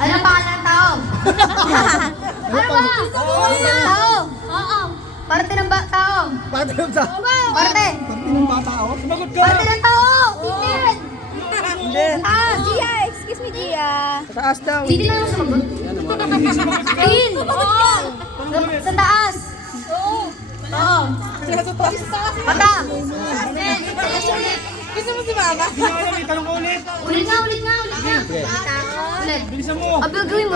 Ano ang pangalan ng tao? Ano ba? Tao? Oo. Parte ng tao. Parte ng tao. Parte. Parte ng tao. Sumagot ka. Parte ng tao. Hindi. Hindi. Ah, Gia, excuse me, Gia. Sa taas daw. Hindi lang ako sumagot. Tin. Oo. Sa taas. Oo. Oo. Mata. Gusto mo si Mama? Tanong ko ulit. Ulit nga. Ulit. Bilisan mo. Abel, gawin mo.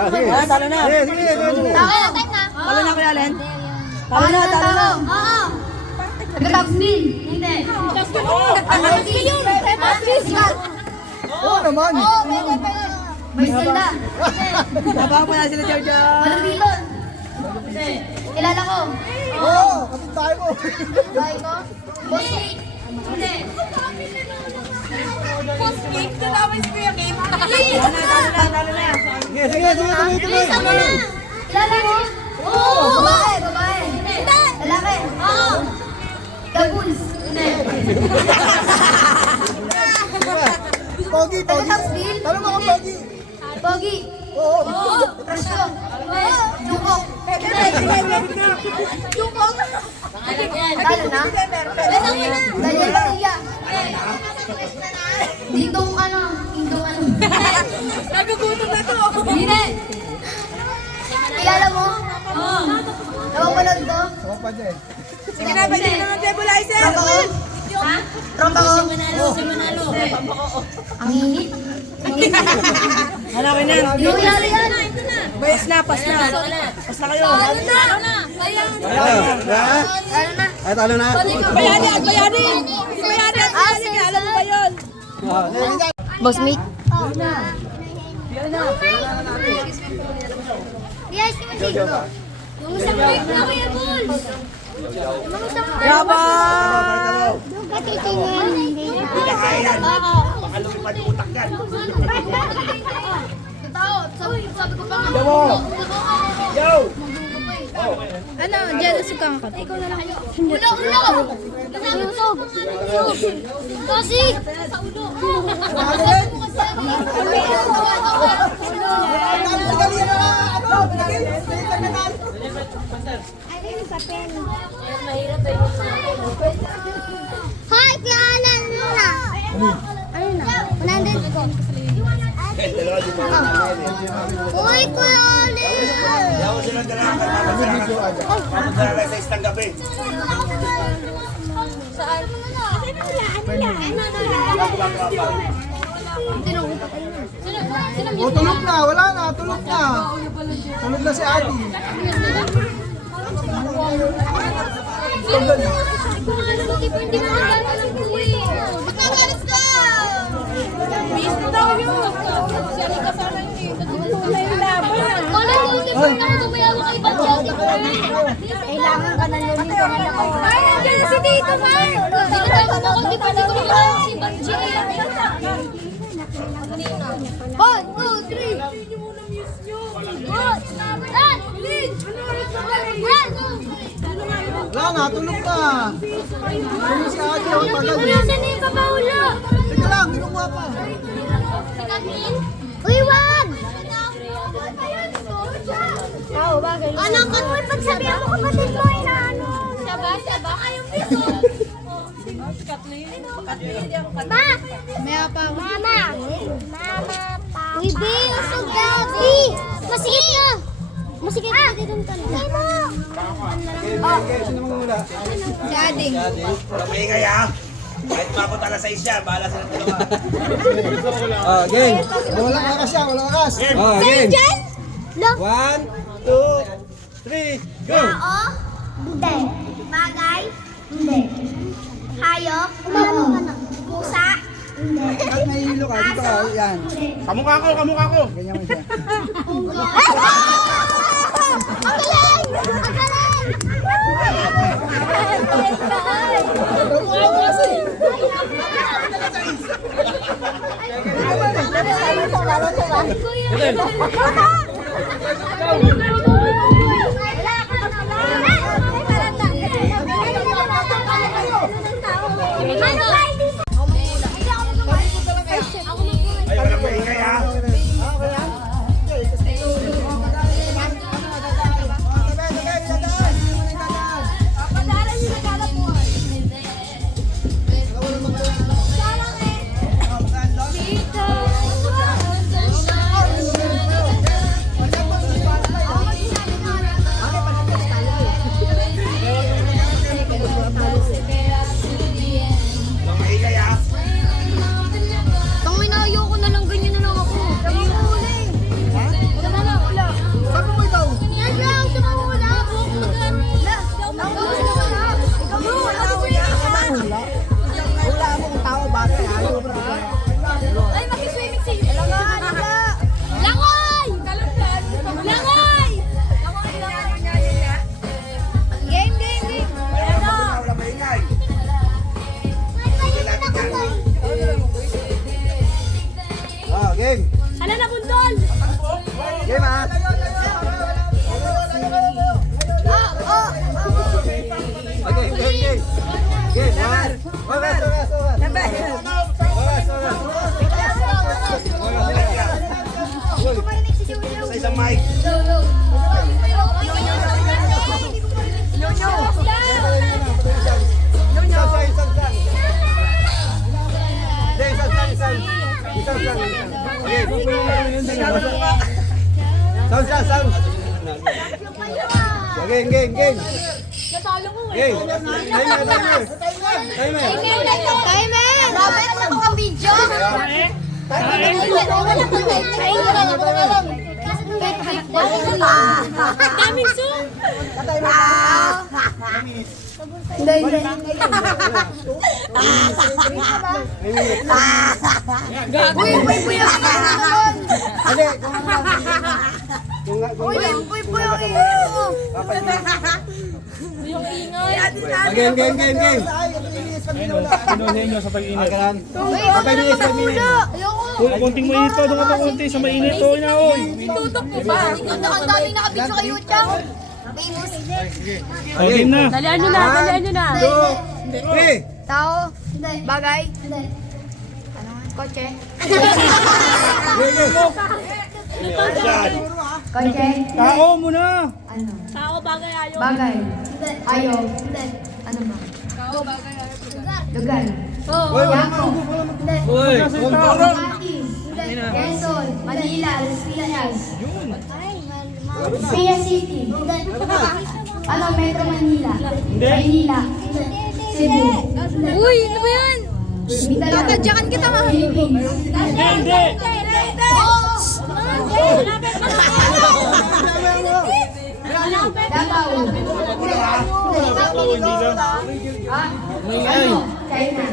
Talo na. Sige. Tao. Talo na, Kuya Len. Talo na. Oo. Nagka-tops bill. Hindi. Oo naman. May ganda. Baba mo na sila, Jojo. Walang dito. Kilala ko. Oo, kapit tayo mo. Bahay ko. Boss. Hindi. Talo na. Sige. Tuloy. Kilala mo? Oo. Babae. Hindi. Lalaki. Oo. Gabuls. Hindi. Pogi. Nagka-tops bill. Tanong mo kung pogi. Pogi. Oo. Crush ko. Jungkook. Jungkook. Talo na? Daniel Padilla. Dingdong ano? Nagugutom na to. Hindi. Kilala mo? Oo. Napapanood ko? Sama pa dyan. Sige na, pwede ka naman nebulizer. Trompa ko? Ha? Trompa ko? Manalo. Ang init. Hanapin na. Hindi ko kilala yan. Pas na kayo. Talo na. Ay, talo na. Bayani at bayani. Alam mo ba yun? Boss mate? Yes, yung isang break na kaya, Bulls. Yung isang break. Yabang! Sabi ko pa nga. Ano, dyan, sugang ka. Ikaw na lang kayo. Ulo! Usog! Kasi! Sa ulo! Hi, Kiana! Ano na? 100 ko. Uy, Kuya Olive! Yaw sila dalakan papadala sa isang gabi. Saan? O, tulog na. Wala na. Tulog na si Adi. Hindi mo nagagawa ng buwi. Magkakalas ka! Bis na daw yun. Sari ka sana yun eh. Wala yun. Hindi ako tumayawa kay Bansyati ko. Kailangan ka na lumin ko na ako. Ay, nandiyan na si Tito Mark. Sinatawag ako di pa ko yung si Bansyati. 1, 2, 3. Wala na. Tulog na. Tulog si Adi. Ang tagal. Nasaan na yung kapaulo? Teka lang. Kinukuha pa. Uy, wag! Anak ka, ba't sabihan mo kapatid mo na ano? Siya ba? Ayong piso. Ma! Maya pa. Mama pa. Uy, Bi, usog ka. Bi, masikip ka. Masikip ka dito ng tanong. Okay, sino mangungula? Si Ading. Walang maingay ha. Kahit mabot alas 6 siya, bahala silang dalawa. Game. Walang akas yan. Walang akas. Game. Diyan? Lo. 1, 2, 3, go! Tao? Hindi. Bagay? Hindi. Hayop? Oo. Pusa? Hindi. Kahit nahihilo ka, dito ka. Yan. Kamukha ko. Ganyan mo siya. Ang galing! Ang galing! Ay, walang maingay ha. Okay yan? Okay. Kasi sa mic. Isang lang. Hindi, isang. Okay. Sound. Game. Natalo ko eh. Game. Timer. Robert, ano ko ang video? Daming soup! Hindi. Uy, Yung ingay. Game. Pinuhin nyo sa pag-init. Ayoko. Kunting mainit pa, doon ka pa kunti sa mainit. Oy na, oy. Tutok mo ba? Ang daming nakabidyo kay Yuchang. Famous. O, game na. Dalian nyo na. 2, 3. Tao, bagay, kotse, kotse, Tao muna. ano, Tao, bagay, ayaw. bagay, ayaw, ano ba? Lugar, Yako, Uy. Makati, Quezon, Manila, Las Piñas, Pia City, ano, Metro Manila, Maynila, Cebu, Uy, ano ba yan? Tatadyakan kita nga. Hindi. Davao. Hindi lang. Ano? China.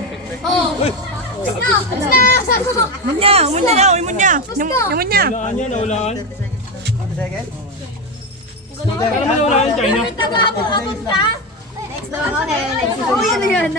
Naulaan yan, naulaan. Para mo naulaan yung China. Taga-abot ka? Next naman. Oh, yan na yan.